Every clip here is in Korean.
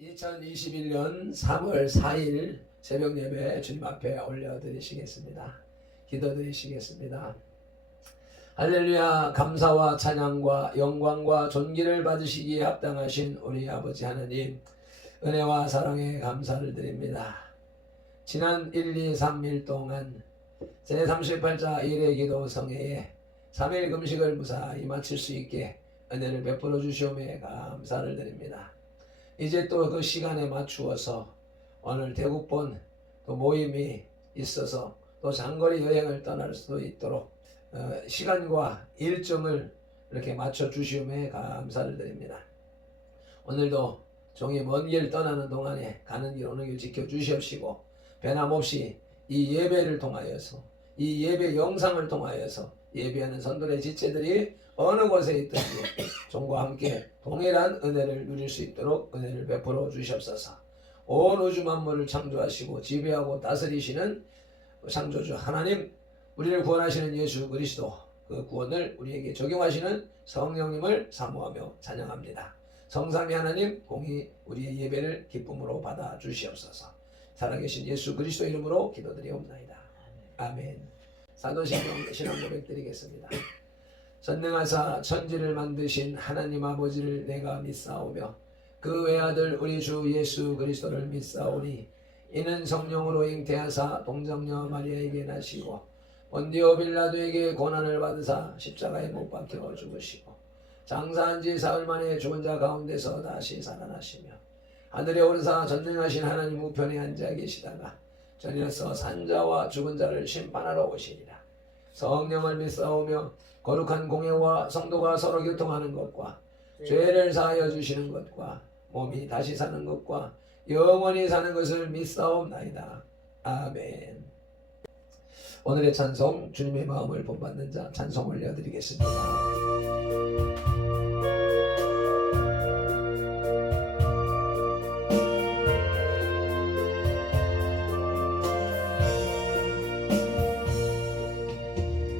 2021년 3월 4일 새벽 예배 주님 앞에 올려드리시겠습니다. 기도드리시겠습니다. 할렐루야. 감사와 찬양과 영광과 존귀를 받으시기에 합당하신 우리 아버지 하나님, 은혜와 사랑에 감사를 드립니다. 지난 1, 2, 3일 동안 제38자 1회 기도 성회에 3일 금식을 무사히 마칠 수 있게 은혜를 베풀어 주시오매 감사를 드립니다. 이제 또 그 시간에 맞추어서 오늘 대국본 또 모임이 있어서 또 장거리 여행을 떠날 수도 있도록 시간과 일정을 이렇게 맞춰 주시오매 감사를 드립니다. 오늘도 종이 먼 길 떠나는 동안에 가는 길 오는 길 지켜 주시옵시고, 변함없이 이 예배를 통하여서, 이 예배 영상을 통하여서 예배하는 성도의 지체들이 어느 곳에 있든지 종과 함께 동일한 은혜를 누릴 수 있도록 은혜를 베풀어 주시옵소서. 온 우주 만물을 창조하시고 지배하고 다스리시는 창조주 하나님, 우리를 구원하시는 예수 그리스도, 그 구원을 우리에게 적용하시는 성령님을 사모하며 찬양합니다. 성삼위 하나님 공히 우리의 예배를 기쁨으로 받아 주시옵소서. 살아계신 예수 그리스도 이름으로 기도드리옵나이다. 아멘. 사도신경 신앙 고백 드리겠습니다. 전능하사 천지를 만드신 하나님 아버지를 내가 믿사오며 그 외아들 우리 주 예수 그리스도를 믿사오니, 이는 성령으로 잉태하사 동정녀 마리아에게 나시고 본디오 빌라도에게 고난을 받으사 십자가에 못 박혀 죽으시고 장사한 지 사흘 만에 죽은 자 가운데서 다시 살아나시며 하늘에 오르사 전능하신 하나님 우편에 앉아 계시다가 저리로서 산자와 죽은 자를 심판하러 오시리라. 성령을 믿사오며 거룩한 공예와 성도가 서로 교통하는 것과 죄를 사하여 주시는 것과 몸이 다시 사는 것과 영원히 사는 것을 믿사옵나이다. 아멘. 오늘의 찬송, 주님의 마음을 본받는 자 찬송 올려드리겠습니다.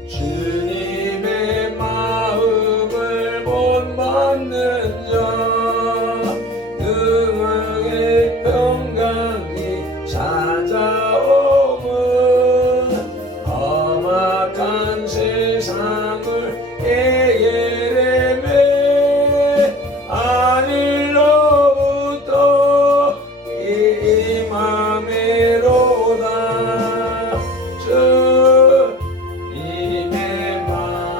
주님의 마음을 본받는 자, 그의 평강이 찾아오면 험악한 세상을 해결해내 하늘로부터 임함이로다. 주님의 마음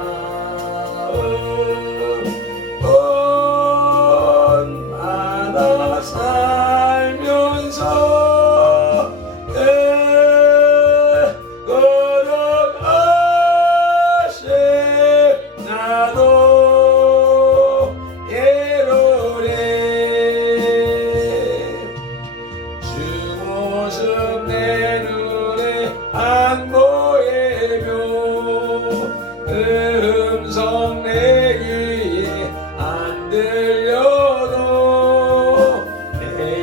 본받아 살면서 거룩하신 나도 예로래. 주 모습 내 눈에 안 보이며 그 음성 내 귀에 안 들려도 내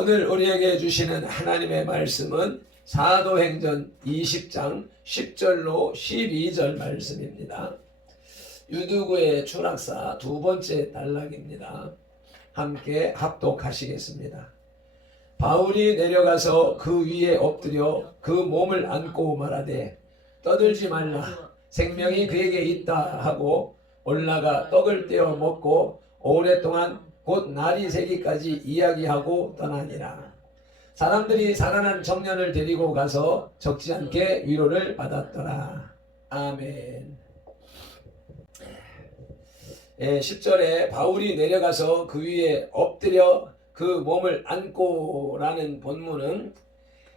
오늘 우리에게 주시는 하나님의 말씀은 사도행전 20장 10절로 12절 말씀입니다. 유두구의 추락사 두 번째 단락입니다. 함께 합독하시겠습니다. 바울이 내려가서 그 위에 엎드려 그 몸을 안고 말하되 떠들지 말라 생명이 그에게 있다 하고 올라가 떡을 떼어 먹고 오랫동안 곧 날이 새기까지 이야기하고 떠나니라. 사람들이 살아난 청년을 데리고 가서 적지 않게 위로를 받았더라. 아멘. 10절에 바울이 내려가서 그 위에 엎드려 그 몸을 안고 라는 본문은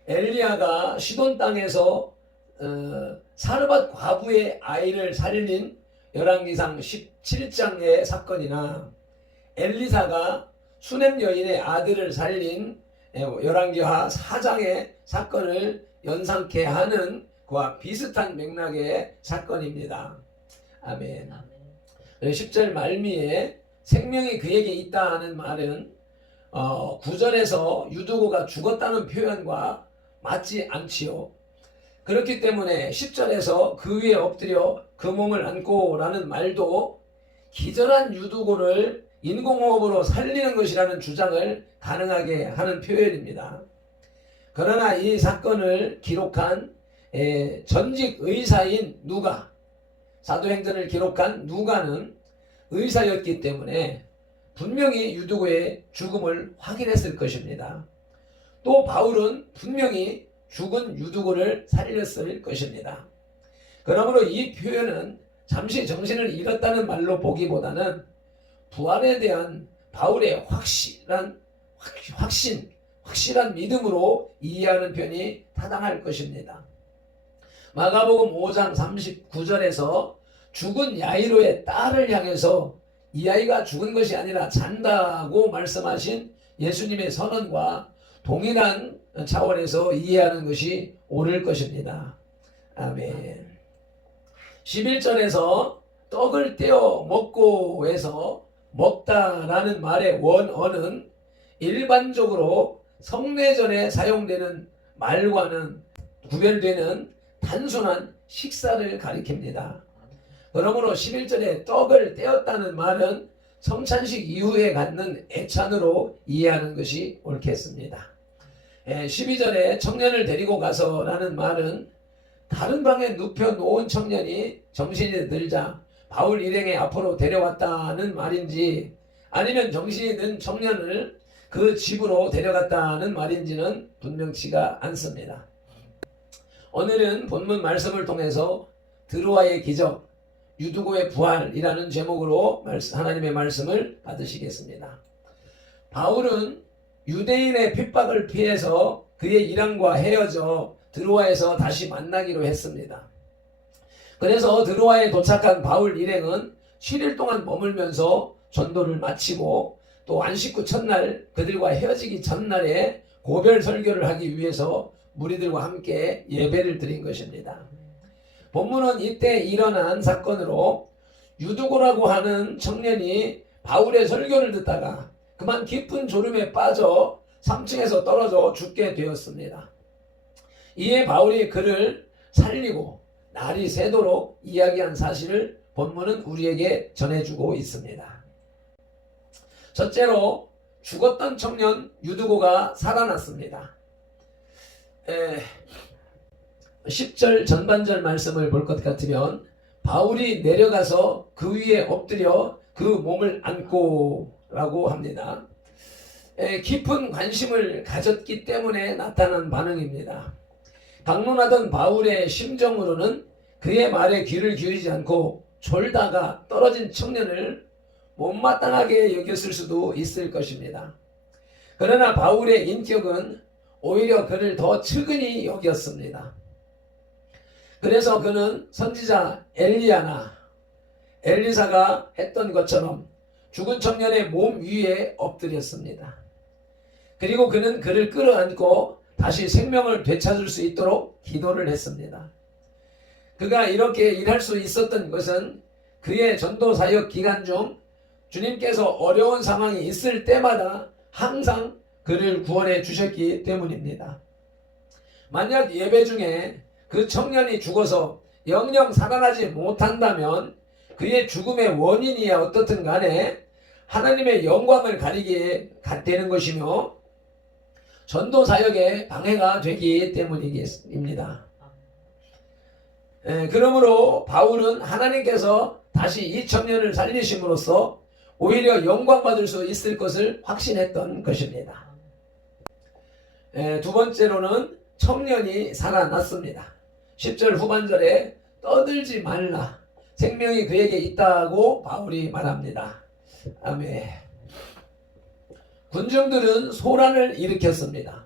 엘리야가 시돈 땅에서 사르밧 과부의 아이를 살린 열왕기상 17장의 사건이나 엘리사가 수넴 여인의 아들을 살린 열왕기하 4장의 사건을 연상케 하는 그와 비슷한 맥락의 사건입니다. 아멘. 10절 말미에 생명이 그에게 있다 하는 말은 9절에서 유두고가 죽었다는 표현과 맞지 않지요. 그렇기 때문에 10절에서 그 위에 엎드려 그 몸을 안고 라는 말도 기절한 유두고를 인공호흡으로 살리는 것이라는 주장을 가능하게 하는 표현입니다. 그러나 이 사건을 기록한 전직 의사인 누가, 사도행전을 기록한 누가는 의사였기 때문에 분명히 유두고의 죽음을 확인했을 것입니다. 또 바울은 분명히 죽은 유두고를 살렸을 것입니다. 그러므로 이 표현은 잠시 정신을 잃었다는 말로 보기보다는 부활에 대한 바울의 확실한 믿음으로 이해하는 편이 타당할 것입니다. 마가복음 5장 39절에서 죽은 야이로의 딸을 향해서 이 아이가 죽은 것이 아니라 잔다고 말씀하신 예수님의 선언과 동일한 차원에서 이해하는 것이 옳을 것입니다. 아멘. 11절에서 떡을 떼어 먹고 해서 먹다라는 말의 원어는 일반적으로 성례전에 사용되는 말과는 구별되는 단순한 식사를 가리킵니다. 그러므로 11절에 떡을 떼었다는 말은 성찬식 이후에 갖는 애찬으로 이해하는 것이 옳겠습니다. 12절에 청년을 데리고 가서 라는 말은 다른 방에 눕혀놓은 청년이 정신이 들자 바울 일행의 앞으로 데려왔다는 말인지 아니면 정신이 든 청년을 그 집으로 데려갔다는 말인지는 분명치가 않습니다. 오늘은 본문 말씀을 통해서 드로아의 기적, 유두고의 부활이라는 제목으로 하나님의 말씀을 받으시겠습니다. 바울은 유대인의 핍박을 피해서 그의 일행과 헤어져 드로아에서 다시 만나기로 했습니다. 그래서 드로아에 도착한 바울 일행은 7일 동안 머물면서 전도를 마치고 또 안식 후 첫날 그들과 헤어지기 전날에 고별 설교를 하기 위해서 무리들과 함께 예배를 드린 것입니다. 본문은 이때 일어난 사건으로 유두고라고 하는 청년이 바울의 설교를 듣다가 그만 깊은 졸음에 빠져 3층에서 떨어져 죽게 되었습니다. 이에 바울이 그를 살리고 날이 새도록 이야기한 사실을 본문은 우리에게 전해주고 있습니다. 첫째로 죽었던 청년 유두고가 살아났습니다. 10절 전반절 말씀을 볼 것 같으면 바울이 내려가서 그 위에 엎드려 그 몸을 안고 라고 합니다. 깊은 관심을 가졌기 때문에 나타난 반응입니다. 방문하던 바울의 심정으로는 그의 말에 귀를 기울이지 않고 졸다가 떨어진 청년을 못마땅하게 여겼을 수도 있을 것입니다. 그러나 바울의 인격은 오히려 그를 더 측은히 여겼습니다. 그래서 그는 선지자 엘리야나 엘리사가 했던 것처럼 죽은 청년의 몸 위에 엎드렸습니다. 그리고 그는 그를 끌어안고 다시 생명을 되찾을 수 있도록 기도를 했습니다. 그가 이렇게 일할 수 있었던 것은 그의 전도 사역 기간 중 주님께서 어려운 상황이 있을 때마다 항상 그를 구원해 주셨기 때문입니다. 만약 예배 중에 그 청년이 죽어서 영영 살아나지 못한다면 그의 죽음의 원인이야 어떻든 간에 하나님의 영광을 가리기에 되는 것이며 전도 사역에 방해가 되기 때문입니다. 그러므로 바울은 하나님께서 다시 이 청년을 살리심으로써 오히려 영광받을 수 있을 것을 확신했던 것입니다. 두 번째로는 청년이 살아났습니다. 10절 후반절에 떠들지 말라. 생명이 그에게 있다고 바울이 말합니다. 아멘. 군중들은 소란을 일으켰습니다.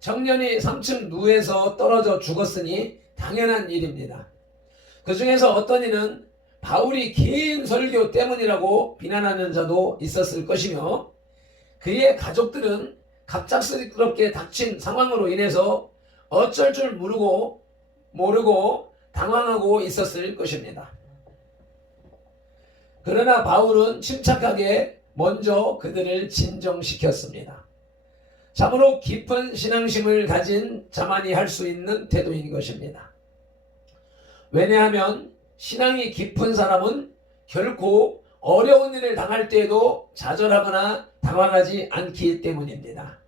청년이 3층 누에서 떨어져 죽었으니 당연한 일입니다. 그 중에서 어떤 이는 바울이 긴 설교 때문이라고 비난하는 자도 있었을 것이며 그의 가족들은 갑작스럽게 닥친 상황으로 인해서 어쩔 줄 모르고 당황하고 있었을 것입니다. 그러나 바울은 침착하게 먼저 그들을 진정시켰습니다. 참으로 깊은 신앙심을 가진 자만이 할 수 있는 태도인 것입니다. 왜냐하면 신앙이 깊은 사람은 결코 어려운 일을 당할 때에도 좌절하거나 당황하지 않기 때문입니다.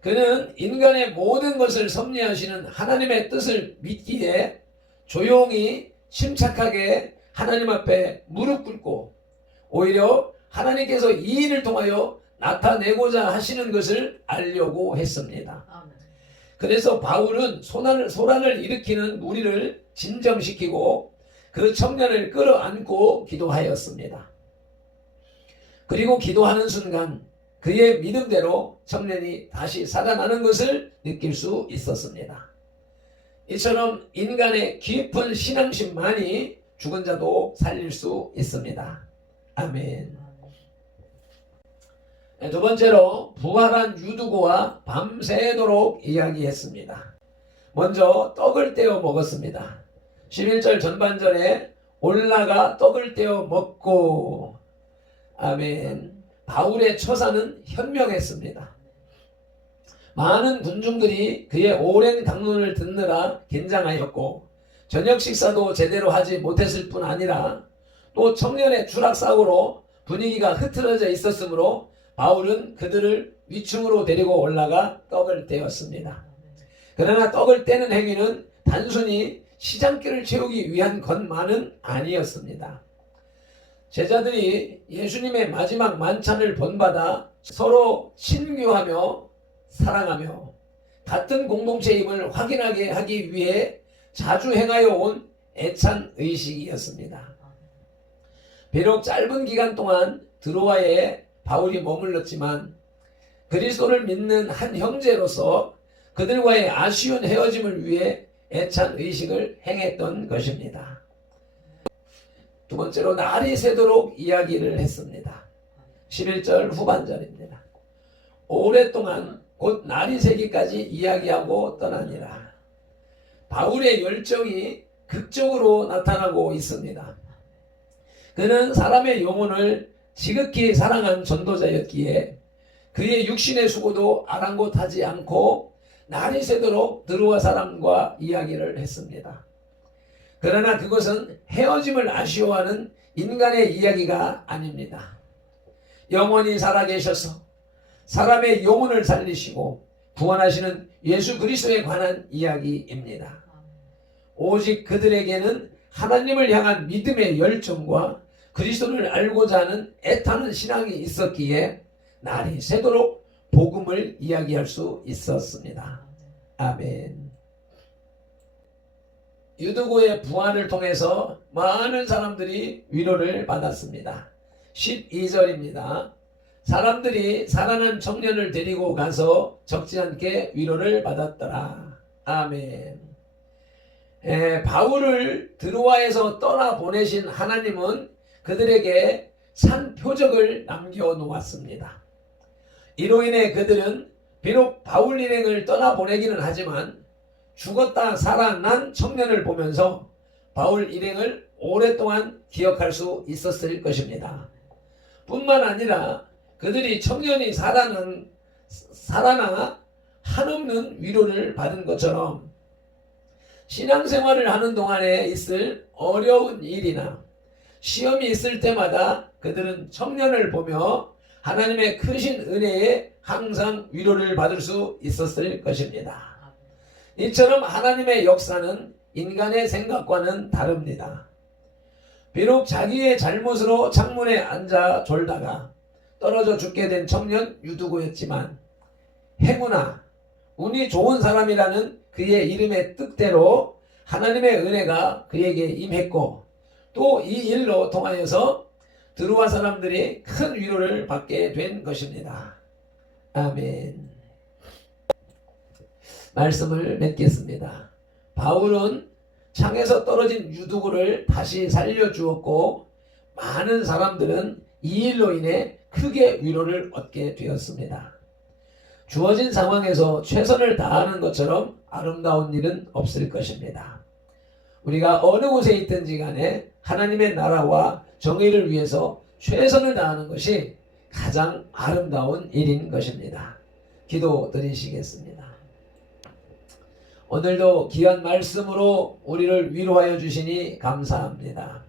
그는 인간의 모든 것을 섭리하시는 하나님의 뜻을 믿기에 조용히 침착하게 하나님 앞에 무릎 꿇고 오히려 하나님께서 이 일을 통하여 나타내고자 하시는 것을 알려고 했습니다. 그래서 바울은 소란을 일으키는 무리를 진정시키고 그 청년을 끌어안고 기도하였습니다. 그리고 기도하는 순간 그의 믿음대로 청년이 다시 살아나는 것을 느낄 수 있었습니다. 이처럼 인간의 깊은 신앙심만이 죽은 자도 살릴 수 있습니다. 아멘. 두 번째로 부활한 유두고와 밤새도록 이야기했습니다. 먼저 떡을 떼어 먹었습니다. 11절 전반절에 올라가 떡을 떼어 먹고 아멘. 바울의 처사는 현명했습니다. 많은 군중들이 그의 오랜 강론을 듣느라 긴장하였고 저녁 식사도 제대로 하지 못했을 뿐 아니라 또 청년의 추락사고로 분위기가 흐트러져 있었으므로 바울은 그들을 위층으로 데리고 올라가 떡을 떼었습니다. 그러나 떡을 떼는 행위는 단순히 시장길을 채우기 위한 것만은 아니었습니다. 제자들이 예수님의 마지막 만찬을 본받아 서로 친교하며 사랑하며 같은 공동체임을 확인하게 하기 위해 자주 행하여 온 애찬 의식이었습니다. 비록 짧은 기간 동안 드로아에 바울이 머물렀지만 그리스도를 믿는 한 형제로서 그들과의 아쉬운 헤어짐을 위해 애찬 의식을 행했던 것입니다. 두 번째로 날이 새도록 이야기를 했습니다. 11절 후반절입니다. 오랫동안 곧 날이 새기까지 이야기하고 떠나니라. 바울의 열정이 극적으로 나타나고 있습니다. 그는 사람의 영혼을 지극히 사랑한 전도자였기에 그의 육신의 수고도 아랑곳하지 않고 날이 새도록 드로아 사람과 이야기를 했습니다. 그러나 그것은 헤어짐을 아쉬워하는 인간의 이야기가 아닙니다. 영원히 살아계셔서 사람의 영혼을 살리시고 구원하시는 예수 그리스도에 관한 이야기입니다. 오직 그들에게는 하나님을 향한 믿음의 열정과 그리스도를 알고자 하는 애타는 신앙이 있었기에 날이 새도록 복음을 이야기할 수 있었습니다. 아멘. 유두고의 부활을 통해서 많은 사람들이 위로를 받았습니다. 12절입니다. 사람들이 살아난 청년을 데리고 가서 적지 않게 위로를 받았더라. 아멘. 바울을 드로아에서 떠나보내신 하나님은 그들에게 산 표적을 남겨놓았습니다. 이로 인해 그들은 비록 바울 일행을 떠나보내기는 하지만 죽었다 살아난 청년을 보면서 바울 일행을 오랫동안 기억할 수 있었을 것입니다. 뿐만 아니라 그들이 청년이 살아난 살아나 한없는 위로를 받은 것처럼 신앙생활을 하는 동안에 있을 어려운 일이나 시험이 있을 때마다 그들은 청년을 보며 하나님의 크신 은혜에 항상 위로를 받을 수 있었을 것입니다. 이처럼 하나님의 역사는 인간의 생각과는 다릅니다. 비록 자기의 잘못으로 창문에 앉아 졸다가 떨어져 죽게 된 청년 유두고였지만 행운아 운이 좋은 사람이라는 그의 이름의 뜻대로 하나님의 은혜가 그에게 임했고 또 이 일로 통하여서 드루아 사람들이 큰 위로를 받게 된 것입니다. 아멘. 말씀을 맺겠습니다. 바울은 창에서 떨어진 유두고를 다시 살려주었고 많은 사람들은 이 일로 인해 크게 위로를 얻게 되었습니다. 주어진 상황에서 최선을 다하는 것처럼 아름다운 일은 없을 것입니다. 우리가 어느 곳에 있든지 간에 하나님의 나라와 정의를 위해서 최선을 다하는 것이 가장 아름다운 일인 것입니다. 기도 드리시겠습니다. 오늘도 귀한 말씀으로 우리를 위로하여 주시니 감사합니다.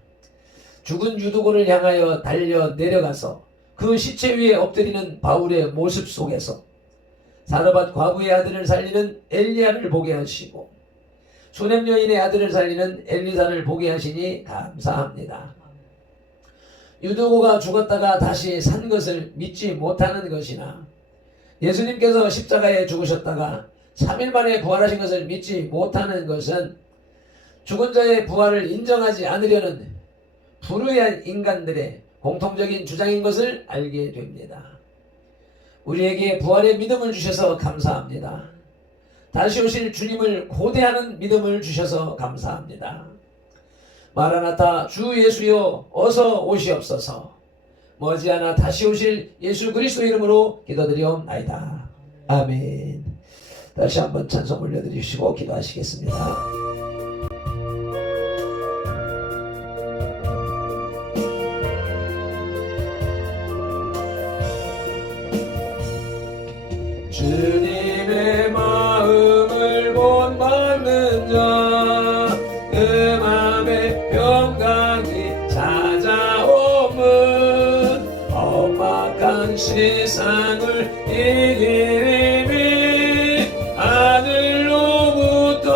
죽은 유두고를 향하여 달려 내려가서 그 시체 위에 엎드리는 바울의 모습 속에서 사르밧 과부의 아들을 살리는 엘리야를 보게 하시고 수넴 여인의 아들을 살리는 엘리사를 보게 하시니 감사합니다. 유두고가 죽었다가 다시 산 것을 믿지 못하는 것이나 예수님께서 십자가에 죽으셨다가 3일 만에 부활하신 것을 믿지 못하는 것은 죽은 자의 부활을 인정하지 않으려는 불의한 인간들의 공통적인 주장인 것을 알게 됩니다. 우리에게 부활의 믿음을 주셔서 감사합니다. 다시 오실 주님을 고대하는 믿음을 주셔서 감사합니다. 마라나타 주 예수여 어서 오시옵소서. 머지않아 다시 오실 예수 그리스도 이름으로 기도드리옵나이다. 아멘. 다시 한번 찬송 올려드리시고 기도하시겠습니다. 주님의 마음을 본받는 자, 그 맘에 평강이 찾아오면 험악한 세상을 이기리니 하늘로부터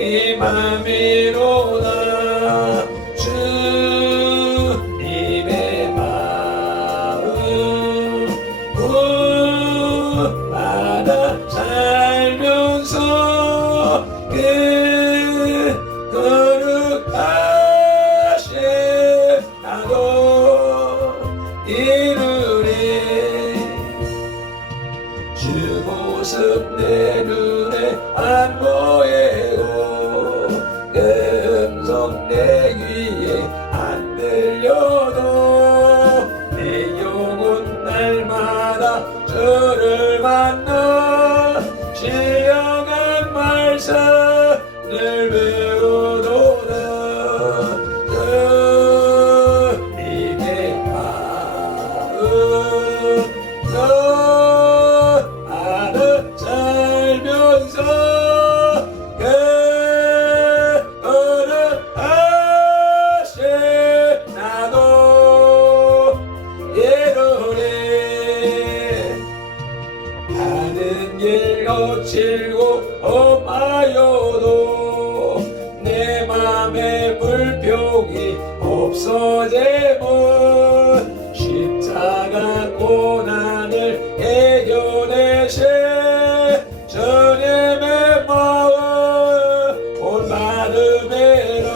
임함이로다. 주님의 마음 받아 살면서 그 거룩하신 나도 이루리. 주 모습 내 눈에 안 보이고 그 음성 내 귀에 안 들려도 내 영혼 날마다 주를 만나 신령한 말씀을 배우도다. 주님의 마음 알아 살면서 그 거룩하신 나도 이루리. 가는 길 거칠고 험하여도 내 맘에 불평이 없어지면 십자가 고난을 해결하신 주님의 마음 온 마음에로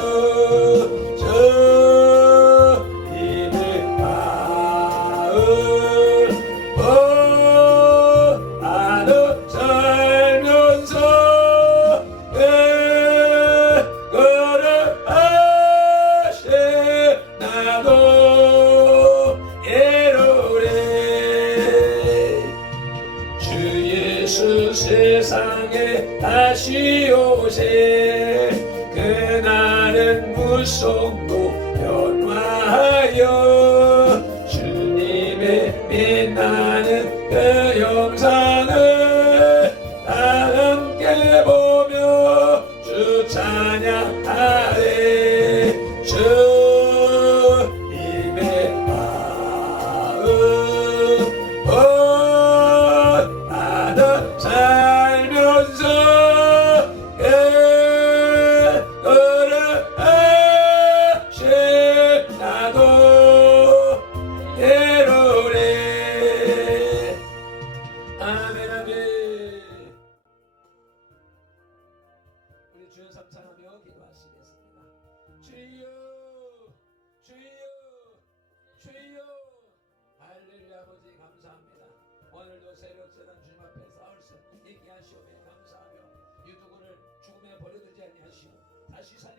주님의 마음 알아 살면서 그 거룩하신 나도 이루리. 주 예수 세상에 다시 오세 그날은 무속로 변화하여 주님의 빛나는 그 영상 나도 살면서 걸어가시 나도 예로래. 아멘 아멘. 우리 주여 삼창하며 기도하시겠습니다. 주여 주여 주여. 할렐루야. 아버지 감사합니다. 오늘도 새벽새단 주님 앞에 싸울 수 있게 하시오며 감사하며 이 누구를 죽음에 버려두지 아니하시오 다시 살